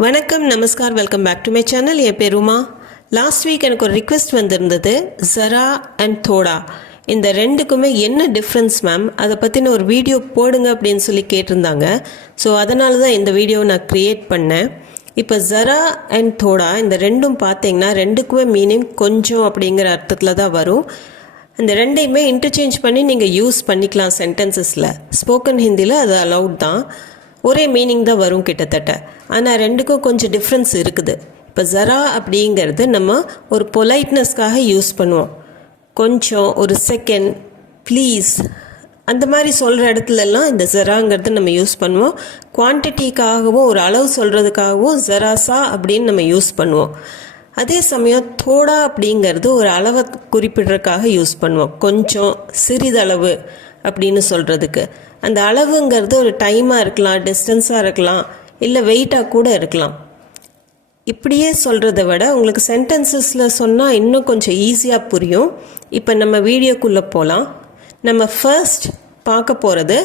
வணக்கம் நமஸ்கார் welcome back to my channel என் பேர் Uma. Last week எனக்கு ஒரு ரிக்வெஸ்ட் வந்திருந்தது. ஜரா அண்ட் தோடா இந்த ரெண்டுக்குமே என்ன டிஃப்ரென்ஸ் மேம் அதை பற்றின ஒரு வீடியோ போடுங்க அப்படின்னு சொல்லி கேட்டிருந்தாங்க. ஸோ அதனால தான் இந்த வீடியோவை நான் க்ரியேட் பண்ணேன். இப்போ ஜரா அண்ட் தோடா இந்த ரெண்டும் பார்த்தீங்கன்னா ரெண்டுக்குமே மீனிங் கொஞ்சம் அப்படிங்கிற அர்த்தத்தில் தான் வரும். இந்த ரெண்டையுமே இன்டர்சேஞ்ச் பண்ணி நீங்கள் யூஸ் பண்ணிக்கலாம் சென்டென்சஸில் ஸ்போக்கன் ஹிந்தியில் அது அலவுட் தான். ஒரே மீனிங் தான் வரும் கிட்டத்தட்ட. ஆனால் ரெண்டுக்கும் கொஞ்சம் டிஃப்ரென்ஸ் இருக்குது. இப்போ ஜரா அப்படிங்கிறது நம்ம ஒரு பொலைட்னஸ்க்காக யூஸ் பண்ணுவோம். கொஞ்சம் ஒரு செகண்ட் ப்ளீஸ் அந்த மாதிரி சொல்கிற இடத்துலலாம் இந்த ஜெராங்கிறது நம்ம யூஸ் பண்ணுவோம். குவான்டிட்டிக்காகவும் ஒரு அளவு சொல்கிறதுக்காகவும் ஜெராசா அப்படின்னு நம்ம யூஸ் பண்ணுவோம். அதே சமயம் தோடா அப்படிங்கிறது ஒரு அளவை குறிப்பிடுறதுக்காக யூஸ் பண்ணுவோம். கொஞ்சம் சிறிதளவு அப்படின்னு சொல்கிறதுக்கு அந்த அளவுங்கிறது ஒரு டைமாக இருக்கலாம் டிஸ்டன்ஸாக இருக்கலாம் இல்லை வெயிட்டாக கூட இருக்கலாம். இப்படியே சொல்கிறத விட உங்களுக்கு சென்டென்சஸில் சொன்னால் இன்னும் கொஞ்சம் ஈஸியாக புரியும். இப்போ நம்ம வீடியோக்குள்ளே போகலாம் நம்ம ஃபர்ஸ்ட் பார்க்க போகிறது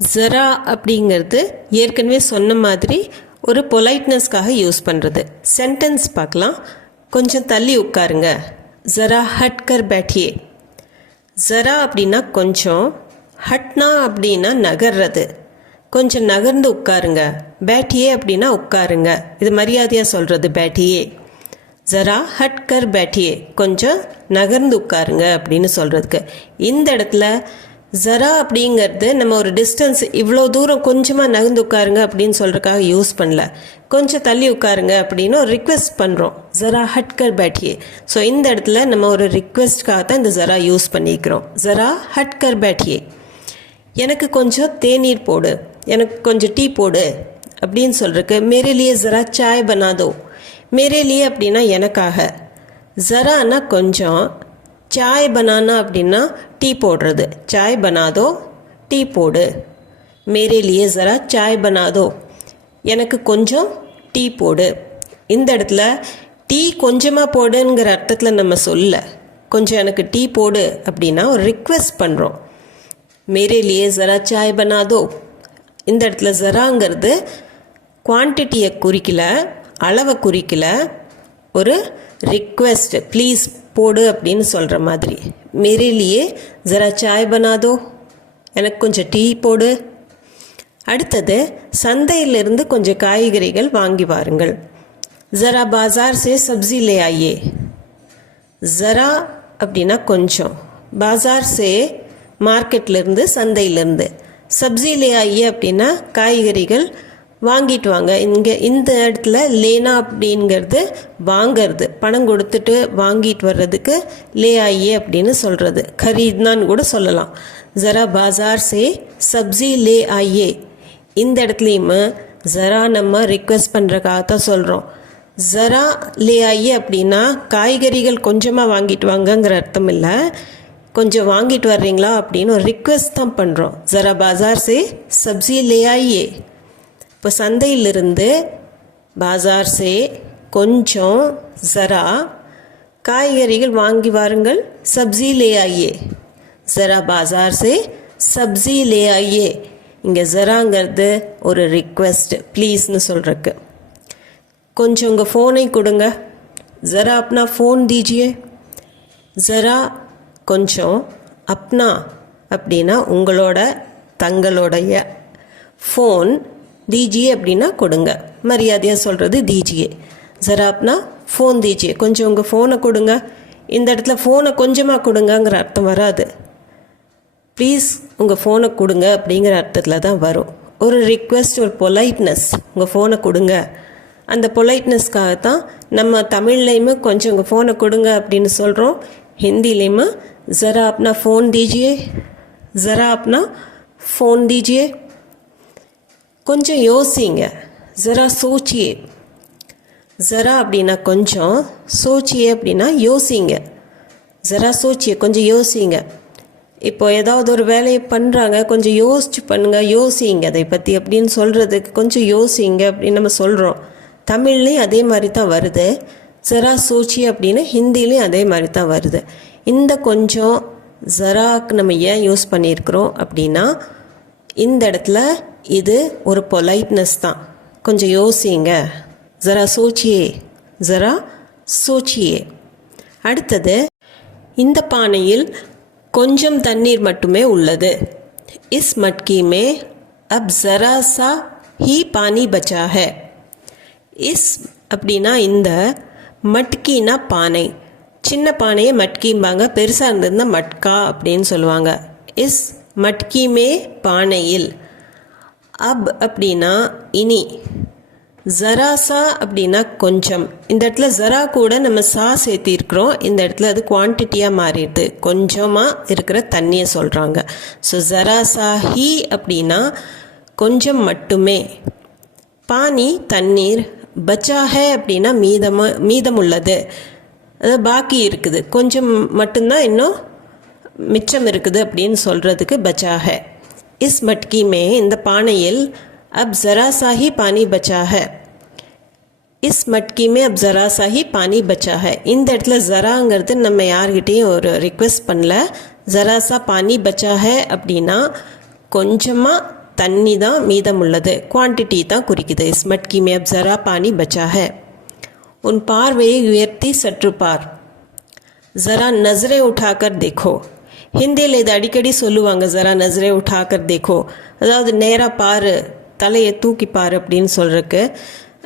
ஜரா அப்படிங்கிறது ஏற்கனவே சொன்ன மாதிரி ஒரு பொலைட்னஸ்க்காக யூஸ் பண்ணுறது சென்டென்ஸ் பார்க்கலாம். கொஞ்சம் தள்ளி உட்காருங்க. ஜரா ஹட்கர் பேட்டியே ஜரா அப்படின்னா கொஞ்சம் ஹட்னா அப்படின்னா நகர்றது. கொஞ்சம் நகர்ந்து உட்காருங்க. பேட்டியே அப்படின்னா உட்காருங்க. இது மரியாதையாக சொல்கிறது பேட்டியே. ஜரா ஹட்கர் பேட்டியே. கொஞ்சம் நகர்ந்து உட்காருங்க அப்படின்னு சொல்கிறதுக்கு இந்த இடத்துல ஜரா அப்படிங்கிறது நம்ம ஒரு டிஸ்டன்ஸ் இவ்வளோ தூரம் கொஞ்சமாக நகர்ந்து உட்காருங்க அப்படின்னு சொல்கிறதுக்காக யூஸ் பண்ணல. கொஞ்சம் தள்ளி உட்காருங்க அப்படின்னு ஒரு ரிக்வெஸ்ட் பண்ணுறோம் ஜரா ஹட்கர் பேட்டியே. ஸோ இந்த இடத்துல நம்ம ஒரு ரிக்வெஸ்ட்காக தான் இந்த ஜரா யூஸ் பண்ணிக்கிறோம். ஜரா ஹட்கர் பேட்டியே. எனக்கு கொஞ்சம் தேநீர் போடு எனக்கு கொஞ்சம் டீ போடு அப்படின்னு சொல்கிறக்கு மேரே லியே ஜரா சாய் பனாதோ மேரே லியே அப்படின்னா எனக்காக. ஜரானா கொஞ்சம் சாய் பனானா அப்படின்னா டீ போடுறது. சாய் பனாதோ டீ போடு. மேரே லியே ஜரா சாய் பனாதோ. எனக்கு கொஞ்சம் டீ போடு. இந்த இடத்துல டீ கொஞ்சமாக போடுங்கிற அர்த்தத்தில் நம்ம சொல்ல கொஞ்சம் எனக்கு டீ போடு அப்படின்னா ஒரு ரிக்வெஸ்ட் பண்ணுறோம் மேரே லியே ஜரா சாய் பனாதோ இந்த இடத்துல ஜராங்கிறது குவான்டிட்டியை குறிக்கல அளவை குறிக்கல ஒரு ரிக்வெஸ்ட் ப்ளீஸ் போடு அப்படின்னு சொல்கிற மாதிரி. மேரேலியே ஜரா சாய் பனாதோ எனக்கு கொஞ்சம் டீ போடு. அடுத்தது சந்தையிலிருந்து கொஞ்சம் காய்கறிகள் வாங்கி வாருங்கள். ஜரா பாசார் சே சப்ஜி லே ஆயே. ஜரா அப்படின்னா கொஞ்சம். பாசார் சே மார்க்கெட்லேருந்து சந்தையிலேருந்து. சப்சிலியா ஐய அப்படின்னா காய்கறிகள் வாங்கிட்டு வாங்க. இங்கே இந்த இடத்துல லேனா அப்படிங்கிறது வாங்கிறது. பணம் கொடுத்துட்டு வாங்கிட்டு வர்றதுக்கு லே ஆயே அப்படின்னு சொல்கிறது கரீத்னான்னு கூட சொல்லலாம். ஜரா பாजार சே சப்ஜி லே ஆயே இந்த இடத்துலையுமே ஜரா நம்ம ரிக்வெஸ்ட் பண்ணுறக்காக தான் சொல்கிறோம் ஜரா லே ஆயே அப்படின்னா காய்கறிகள் கொஞ்சமாக வாங்கிட்டு வாங்கங்கிற அர்த்தம் இல்லை. கொஞ்சம் வாங்கிட்டு வர்றீங்களா அப்படின்னு ஒரு ரிக்வெஸ்ட் தான் பண்ணுறோம் ஜரா பாசார் சே சப்ஜி லே ஆயே இப்போ சந்தையிலிருந்து பாசார் சே கொஞ்சம் ஜரா காய்கறிகள் வாங்கி வாருங்கள் சப்ஜி லே ஆயே ஜரா பாசார் சே சப்ஜி லே ஆயே இங்கே ஜராங்கிறது ஒரு ரிக்வெஸ்ட் ப்ளீஸ்னு சொல்கிறக்கு கொஞ்சம் உங்கள் ஃபோனை கொடுங்க. ஜரா அப்னா ஃபோன் தீஜியே ஜரா கொஞ்சம் அப்னா அப்படின்னா உங்களோட தங்களுடைய ஃபோன் தீஜியே அப்படின்னா கொடுங்க. மரியாதையாக சொல்கிறது தீஜியே ஜராப்னா ஃபோன் தீஜியே கொஞ்சம் உங்கள் ஃபோனை கொடுங்க. இந்த இடத்துல ஃபோனை கொஞ்சமாக கொடுங்கங்கிற அர்த்தம் வராது. ப்ளீஸ் உங்கள் ஃபோனை கொடுங்க அப்படிங்கிற அர்த்தத்தில் தான் வரும். ஒரு ரிக்வெஸ்ட் ஒரு பொலைட்னஸ் உங்கள் ஃபோனை கொடுங்க. அந்த பொலைட்னஸ்க்காக தான் நம்ம தமிழ்லையுமே கொஞ்சம் உங்கள் ஃபோனை கொடுங்க அப்படின்னு சொல்கிறோம் ஹிந்திலையுமே ज़रा अपना फ़ोन दीजिए ज़रा अपना फ़ोन दीजिए கொஞ்சம் யோசிங்க ஜரா சோச்சியே ஜரா அப்படின்னா கொஞ்சம் சோச்சியே அப்படின்னா யோசிங்க ஜரா சோச்சியே கொஞ்சம் யோசிங்க இப்போ ஏதாவது ஒரு வேலையை பண்ணுறாங்க கொஞ்சம் யோசிச்சு பண்ணுங்கள் யோசிங்க அதை பற்றி அப்படின்னு சொல்கிறதுக்கு கொஞ்சம் யோசிங்க அப்படின்னு நம்ம சொல்கிறோம் தமிழ்லேயும் அதே மாதிரி தான் வருது ஜரா சோச்சி அப்படின்னு ஹிந்திலையும் அதே மாதிரி தான் வருது இந்த கொஞ்சம் ஜராக் நம்ம ஏன் யூஸ் பண்ணியிருக்கிறோம் அப்படின்னா இந்த இடத்துல இது ஒரு பொலைட்னஸ் தான். கொஞ்சம் யோசிங்க. ஜரா சோச்சியே ஜரா சோச்சியே அடுத்தது இந்த பானையில் கொஞ்சம் தண்ணீர் மட்டுமே உள்ளது. இஸ் மட்கி மே அப் ஜரா சா ஹீ பானி பச்சா இஸ் அப்படின்னா இந்த மட்கினா பானை சின்ன பானையை மட்கிம்பாங்க. பெருசாக இருந்திருந்தால் மட்கா அப்படின்னு சொல்லுவாங்க. இஸ் மட்கிமே பானையில். அப் அப்படின்னா இனி. ஜராசா அப்படின்னா கொஞ்சம். இந்த இடத்துல ஜரா கூட நம்ம சா சேர்த்திருக்கிறோம். இந்த இடத்துல அது குவான்டிட்டியாக மாறிடுது. கொஞ்சமாக இருக்கிற தண்ணியை சொல்கிறாங்க ஸோ ஜராசா ஹி அப்படின்னா கொஞ்சம் மட்டுமே. பானி தண்ணீர். பச்சா ஹே அப்படின்னா மீதமாக மீதம் அதாவது அது பாக்கி இருக்குது. கொஞ்சம் மட்டும்தான் இன்னும் மிச்சம் இருக்குது அப்படின்னு சொல்கிறதுக்கு பச்சாக இஸ் மட்கி மே இந்த பானையில் அப் ஜராசாஹி பானி பச்சாக இஸ் மட்கி மே அப் ஜராசாஹி பானி பச்சாக இந்த இடத்துல ஜராங்கிறது நம்ம யார்கிட்டேயும் ஒரு ரிக்வெஸ்ட் பண்ணல. ஜராசா பானி பச்சாக அப்படின்னா கொஞ்சமாக தண்ணி தான் மீதம் உள்ளது. குவான்டிட்டி தான் குறிக்குது. இஸ் மட்கி மே அப் ஜரா பானி பச்சாக உன் பார்வையை உயர்த்தி சற்று பார் ஜரா नज़रें उठाकर தேக்கோ ஹிந்தியில் இது அடிக்கடி சொல்லுவாங்க ஜரா நசரே உட்டாக்கர் தேக்கோ அதாவது நேராக பாரு தலையை தூக்கி பார் அப்படின்னு சொல்கிறக்கு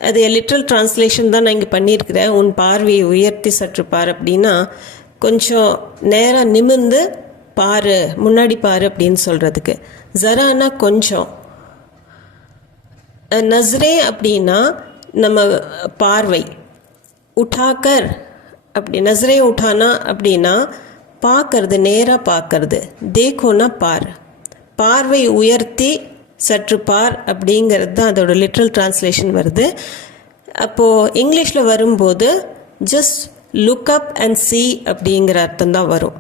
அது லிட்ரல் டிரான்ஸ்லேஷன் தான் நான் இங்கே பண்ணியிருக்கிறேன் உன் பார்வையை உயர்த்தி சற்று பார் அப்படின்னா கொஞ்சம் நேராக நிமிர்ந்து பாரு முன்னாடி பாரு அப்படின்னு சொல்கிறதுக்கு ஜரானா கொஞ்சம் நஸ்ரே அப்படின்னா நம்ம பார்வை உठाकर அப்படி நசரே உठाना அப்படின்னா பார்க்கறது நேராக பார்க்கறது. தேக்கோனா பார். பார்வை உயர்த்தி சற்று பார் அப்படிங்கிறது தான் அதோட லிட்ரல் டிரான்ஸ்லேஷன் வருது. அப்போது இங்கிலீஷில் வரும்போது just look up and see அப்படிங்கிற அர்த்தம் தான் வரும்.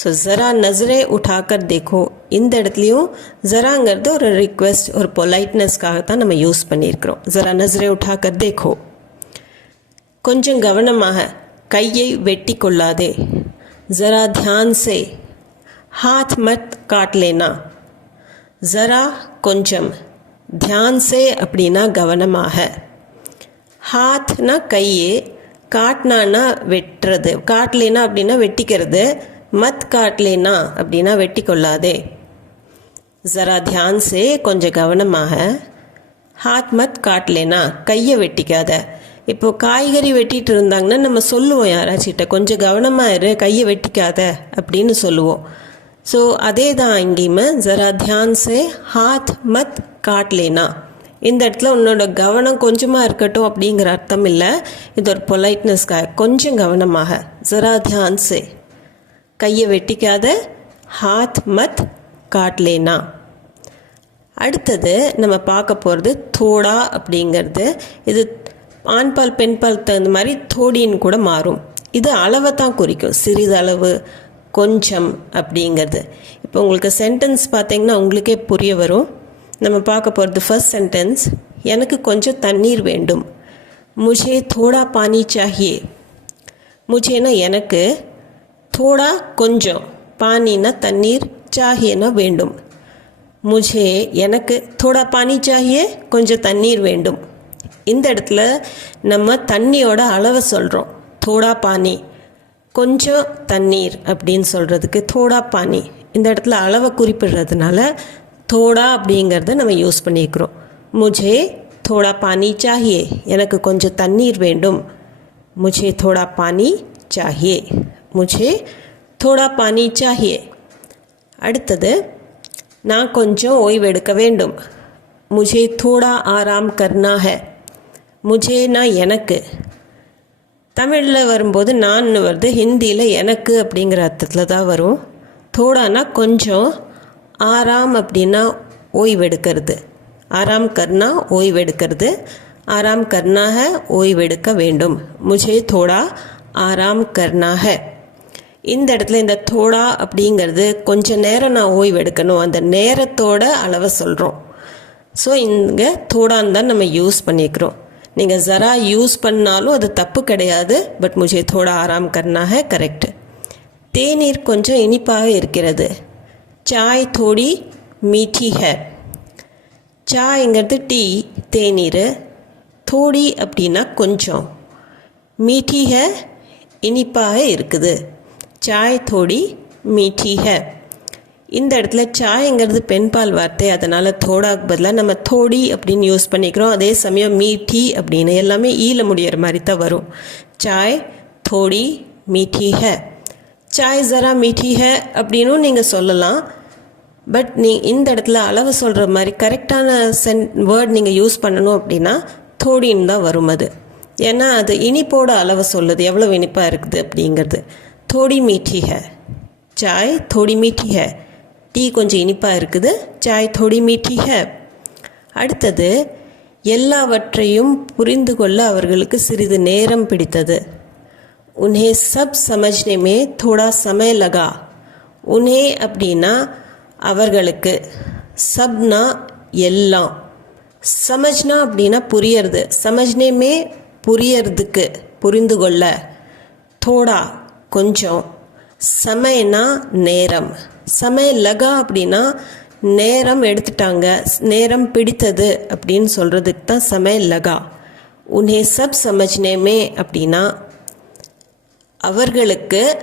ஸோ ஜரா நசரே உட்டாக்கர் தேக்கோ இந்த இடத்துலையும் ஜராங்கிறது ஒரு ரிக்வெஸ்ட் ஒரு பொலைட்னஸ்க்காக தான் நம்ம யூஸ் பண்ணியிருக்கிறோம். ஜரா நசரே உட்டாக்கர் தேக்கோ கொஞ்சம் கவனமாக கையை வெட்டி கொள்ளாதே. ஜரா தியான் சே. ஹாத் மத் காட் லேனா. ஜரா கொஞ்சம். தியான் சே அப்படின்னா கவனமாக. ஹாத்னா கையே காட்னானா வெட்டுறது. காட்லேனா அப்படின்னா வெட்டிக்கிறது. மத் காட்லேனா அப்படின்னா வெட்டி கொள்ளாதே. ஜரா தியான் சே கொஞ்சம் கவனமாக. ஹாத் மத் காட்லேனா கையை வெட்டிக்காத. இப்போது காய்கறி வெட்டிட்டு இருந்தாங்கன்னா நம்ம சொல்லுவோம் யாராச்சிட்ட கொஞ்சம் கவனமாக இரு கையை வெட்டிக்காத அப்படின்னு சொல்லுவோம். ஸோ அதே தான் இங்கேயுமே ஜரா தியான் சே ஹாத் மத் காட்லேனா இந்த இடத்துல உன்னோட கவனம் கொஞ்சமாக இருக்கட்டும் அப்படிங்கிற அர்த்தம் இல்லை. இது ஒரு பொலைட்னஸ்க்காக கொஞ்சம் கவனமாக. ஜரா தியான் சே கையை வெட்டிக்காத ஹாத் மத் காட்லேனா அடுத்தது நம்ம பார்க்க போகிறது தோடா அப்படிங்கிறது. இது ஆண்பால் பெண்பால் தகுந்த மாதிரி தோடின்னு கூட மாறும். இது அளவை தான் குறிக்கும். சிறிதளவு கொஞ்சம் அப்படிங்கிறது. இப்போ உங்களுக்கு சென்டென்ஸ் பார்த்தீங்கன்னா உங்களுக்கே புரிய வரும். நம்ம பார்க்க போகிறது ஃபர்ஸ்ட் சென்டென்ஸ் எனக்கு கொஞ்சம் தண்ணீர் வேண்டும். முஜே தோடா பானி சாகியே முஜேனா எனக்கு தோடா கொஞ்சம் பானினா தண்ணீர் சாஹியனா வேண்டும். முஜே எனக்கு தோடா பானி சாகியே கொஞ்சம் தண்ணீர் வேண்டும். இந்த இடத்துல நம்ம தண்ணியோட அளவை சொல்கிறோம் தோடா பானி. கொஞ்சம் தண்ணீர் அப்படின்னு சொல்கிறதுக்கு தோடா பானி. இந்த இடத்துல அளவை குறிப்பிடுறதுனால தோடா அப்படிங்கிறத நம்ம யூஸ் பண்ணிக்கிறோம். முஜே தோடா பானி சாஹியே எனக்கு கொஞ்சம் தண்ணீர் வேண்டும். முஜே தோடா பானி சாஹியே. முஜே தோடா பானி சாஹியே. அடுத்தது நான் கொஞ்சம் ஓய்வெடுக்க வேண்டும். முஜே தோடா ஆராம் கர்னா ஹே முஜேனா எனக்கு. தமிழில் வரும்போது நான் வருது ஹிந்தியில் எனக்கு அப்படிங்கிற அர்த்தத்தில் தான் வரும். தோடானா கொஞ்சம் ஆறாம் அப்படின்னா ஓய்வெடுக்கிறது. ஆறாம் கர்னா ஓய்வெடுக்கிறது. ஆறாம் கர்னாக ஓய்வெடுக்க வேண்டும். முஜே தோடா ஆறாம் கர்னாக. இந்த இடத்துல இந்த தோடா அப்படிங்கிறது கொஞ்ச நேரம் நான் ஓய்வெடுக்கணும். அந்த நேரத்தோட அளவை சொல்கிறோம் ஸோ இங்கே தோடான்னு தான் நம்ம யூஸ் பண்ணிக்கிறோம். நீங்கள் ஜரா யூஸ் பண்ணாலும் அது தப்பு கிடையாது but Mujhe Doda ஆராம் Karnaugh hey correct தேநீர் கொஞ்சம் இனிப்பாக இருக்கிறது. சாய் தோடி மீठी ஹே. சாய்ங்கிறது டீ தேநீர். தோடி அப்படின்னா கொஞ்சம். மீட்டி ஹே இனிப்பாக இருக்குது. சாய் தோடி மீட்டி ஹே. இந்த இடத்துல சாய்ங்கிறது பெண்பால் வார்த்தை. அதனால் தோடாக்கு பதிலாக நம்ம தோடி அப்படின்னு யூஸ் பண்ணிக்கிறோம். அதே சமயம் மீட்டி அப்படின்னு எல்லாமே ஈல முடியிற மாதிரி தான் வரும். சாய் தோடி மீட்டி ஹே. சாய் ஜரா மீட்டி ஹே அப்படின்னும் நீங்கள் சொல்லலாம். பட் நீ இந்த இடத்துல அளவு சொல்கிற மாதிரி கரெக்டான சென் வேர்ட் நீங்கள் யூஸ் பண்ணணும் அப்படின்னா தோடின்னு தான் வரும் அது. ஏன்னா அது இனிப்போட அளவு சொல்லுது. எவ்வளோ இனிப்பாக இருக்குது அப்படிங்கிறது. தோடி மீட்டி ஹே. சாய் தோடி மீட்டி है டீ கொஞ்சம் இனிப்பாக இருக்குது. சாய் தோடி மீட்டி है. அடுத்தது எல்லாவற்றையும் புரிந்து கொள்ள அவர்களுக்கு சிறிது நேரம் பிடித்தது. உன்ஹே சப் சமஜ்னே மே தோடா சமய லகா உன்ஹே அப்படின்னா அவர்களுக்கு. சப்னா எல்லாம். சமஜ்னா அப்படின்னா புரியறது. சமஜ்னேமே புரியறதுக்கு புரிந்து கொள்ள. தோடா கொஞ்சம். சமயனா நேரம். சமய லகா அப்படின்னா நேரம் எடுத்துட்டாங்க நேரம் பிடித்தது அப்படின்னு சொல்கிறதுக்கு தான் சமய லகா உன்னை சப் சமஜ்னேமே அப்படின்னா அவர்களுக்கு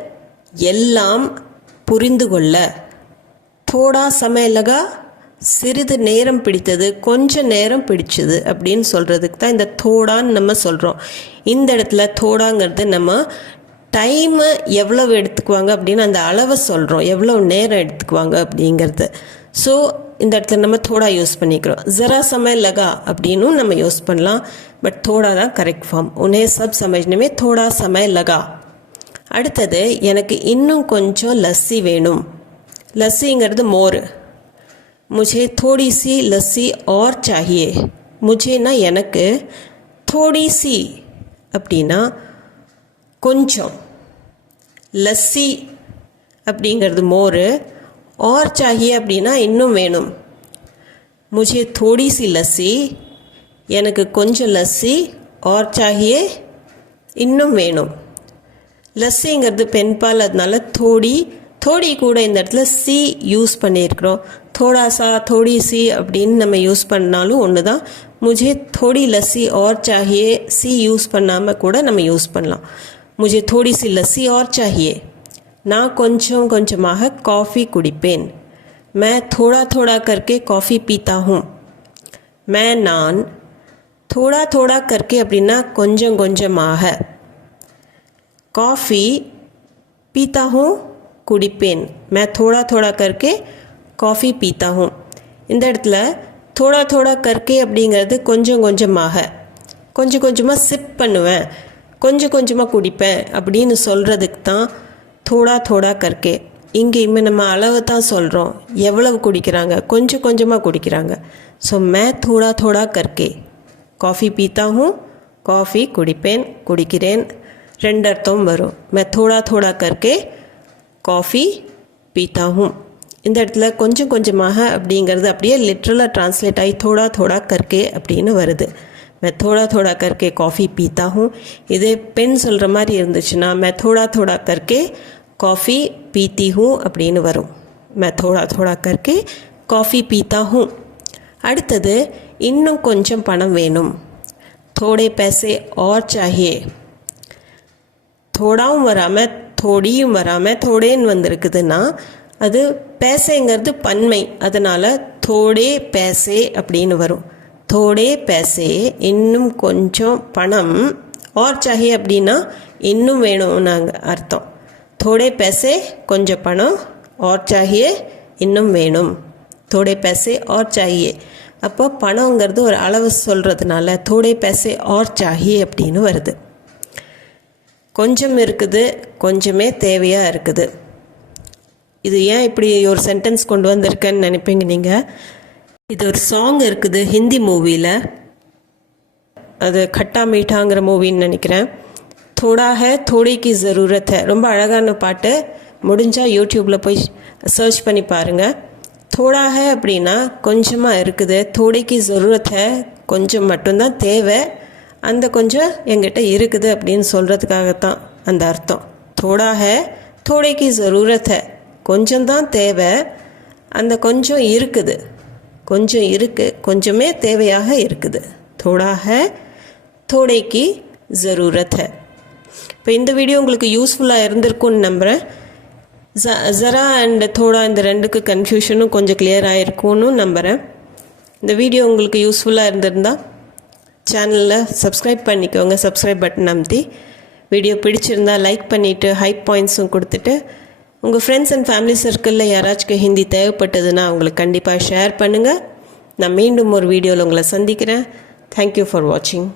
எல்லாம் புரிந்து கொள்ள. தோடா சமய லகா சிறிது நேரம் பிடித்தது கொஞ்ச நேரம் பிடிச்சது அப்படின்னு சொல்கிறதுக்கு தான் இந்த தோடான்னு நம்ம சொல்கிறோம் இந்த இடத்துல தோடாங்கிறது நம்ம டைமை எவ்வளவு எடுத்துக்குவாங்க அப்படின்னு அந்த அளவை சொல்கிறோம் எவ்வளோ நேரம் எடுத்துக்குவாங்க அப்படிங்கிறது. ஸோ இந்த இடத்துல நம்ம தோடா யூஸ் பண்ணிக்கிறோம். ஜரா समय லகா அப்படின்னும் நம்ம யூஸ் பண்ணலாம். பட் தோடா தான் கரெக்ட் ஃபார்ம் உன்னே சப் சமைஜ்னமே தோடா சமய லகா. அடுத்தது எனக்கு இன்னும் கொஞ்சம் லஸ்ஸி வேணும். லஸ்ஸிங்கிறது மோர். முஜே தோடி சி லஸ்ஸி ஆர் சாஹியே. முஜேனா எனக்கு தோடி சி அப்படின்னா கொஞ்சம். லஸ்ஸி அப்படிங்கிறது மோர். और चाहिए அப்படின்னா இன்னும் வேணும். मुझे थोड़ी सी लस्सी எனக்கு கொஞ்சம் லஸ்ஸி ஆர் சாகியே இன்னும் வேணும். லஸ்ஸிங்கிறது பெண்பால் அதனால தோடி தோடி கூட இந்த இடத்துல சி யூஸ் பண்ணியிருக்கிறோம். தோடா சா தோடி சி அப்படின்னு நம்ம யூஸ் பண்ணாலும் ஒன்று தான். முஜே தோடி லஸ்ஸி ஆர் சாகியே சி யூஸ் பண்ணாமல் கூட நம்ம யூஸ் பண்ணலாம். मुझे थोड़ी सी लस्सी और चाहिए நான் கொஞ்சம் கொஞ்சமாக காஃபி குடிப்பேன் मैं थोड़ा थोड़ा करके कॉफ़ी पीता हूँ मैं நான் थोड़ा थोड़ा करके அப்படின்னா கொஞ்சம் கொஞ்சமாக कॉफ़ी पीता हूँ குடிப்பேன் मैं थोड़ा थोड़ा करके कॉफ़ी पीता हूँ இந்த இடத்துல थोड़ा थोड़ा करके அப்படிங்கிறது கொஞ்சம் கொஞ்சமாக கொஞ்சம் கொஞ்சமாக சிப் பண்ணுவேன் கொஞ்சம் கொஞ்சமாக குடிப்பேன் அப்படின்னு சொல்கிறதுக்கு தான் தோடா தோடா கற்கே. இங்கேயுமே நம்ம அளவு தான் சொல்கிறோம் எவ்வளவு குடிக்கிறாங்க? கொஞ்சம் கொஞ்சமாக குடிக்கிறாங்க. ஸோ மே தோடா தோடா கற்கே. காஃபி பீத்தாகும் காஃபி குடிப்பேன் குடிக்கிறேன். ரெண்டு அர்த்தம் வரும். மே தோடா தோடா கற்கே காஃபி பீத்தாகும் இந்த இடத்துல கொஞ்சம் கொஞ்சமாக அப்படிங்கிறது அப்படியே லிட்ரலாக ட்ரான்ஸ்லேட் ஆகி தோடா தோடா கற்கே அப்படின்னு வருது. मैं थोड़ा थोड़ा करके कॉफ़ी पीता हूँ இதே பெண் சொல்கிற மாதிரி இருந்துச்சுன்னா मैं थोड़ा थोड़ा करके कॉफ़ी पीती हूँ அப்படின்னு வரும் मैं थोड़ा थोड़ा करके कॉफ़ी पीता हूँ அடுத்தது இன்னும் கொஞ்சம் பணம் வேணும் थोड़े पैसे और चाहिए தோடாவும் வராமல் தோடியும் வராமல் தோடேன்னு வந்திருக்குதுன்னா அது பேசைங்கிறது பன்மை அதனால் தோடே பேசே அப்படின்னு வரும் தோடே பேசே. இன்னும் கொஞ்சம் பணம். ஆர் சாஹியே அப்படின்னா இன்னும் வேணும் நாங்கள் அர்த்தம். தோடே பேசே கொஞ்சம் பணம். ஆர் சாகியே இன்னும் வேணும். தோடே பேசே ஆர் சாகியே அப்போ பணங்கிறது ஒரு அளவு சொல்கிறதுனால தோடே பேசே ஆர் சாகி அப்படின்னு வருது. கொஞ்சம் இருக்குது கொஞ்சமே தேவையாக இருக்குது. இது ஏன் இப்படி ஒரு சென்டென்ஸ் கொண்டு வந்திருக்கேன்னு நினைப்பீங்க நீங்கள் இது ஒரு சாங் இருக்குது ஹிந்தி மூவியில் அது கட்டா மீட்டாங்கிற மூவின்னு நினைக்கிறேன். தோடா ஹே தோடிக்கு ஜரூரத் ஹே. ரொம்ப அழகான பாட்டு. முடிஞ்சால் யூடியூப்பில் போய் சர்ச் பண்ணி பாருங்கள் தோடா ஹே அப்படின்னா கொஞ்சமாக இருக்குது. தோடிக்கு ஜரூரத் ஹே கொஞ்சம் மட்டும்தான் தேவை. அந்த கொஞ்சம் எங்கிட்ட இருக்குது அப்படின்னு சொல்கிறதுக்காகத்தான் அந்த அர்த்தம். தோடா ஹே தோடைக்கு ஜரூரத் ஹே. கொஞ்சம் தான் தேவை. அந்த கொஞ்சம் இருக்குது. கொஞ்சம் இருக்குது கொஞ்சமே தேவையாக இருக்குது. தோடாக தோடைக்கு ஜரூரத் ஹே இப்போ இந்த வீடியோ உங்களுக்கு யூஸ்ஃபுல்லாக இருந்திருக்கும்னு நம்புகிறேன் ஜ ஜரா அண்ட் தோடா இந்த ரெண்டுக்கு கன்ஃபியூஷனும் கொஞ்சம் கிளியர் ஆகிருக்கும்னு நம்புகிறேன் இந்த வீடியோ உங்களுக்கு யூஸ்ஃபுல்லாக இருந்திருந்தால் சேனலில் சப்ஸ்கிரைப் பண்ணிக்கோங்க. சப்ஸ்கிரைப் பட்டன் அமுத்தி. வீடியோ பிடிச்சிருந்தா லைக் பண்ணிவிட்டு ஹைப் பாயிண்ட்ஸும் கொடுத்துட்டு உங்கள் ஃப்ரெண்ட்ஸ் அண்ட் ஃபேமிலி சர்க்கிளில் யாராச்சும் ஹிந்தி தேவைப்பட்டதுன்னா அவங்களுக்கு கண்டிப்பாக ஷேர் பண்ணுங்கள் நான் மீண்டும் ஒரு வீடியோவில் உங்களை சந்திக்கிறேன். தேங்க்யூ ஃபார் வாட்சிங்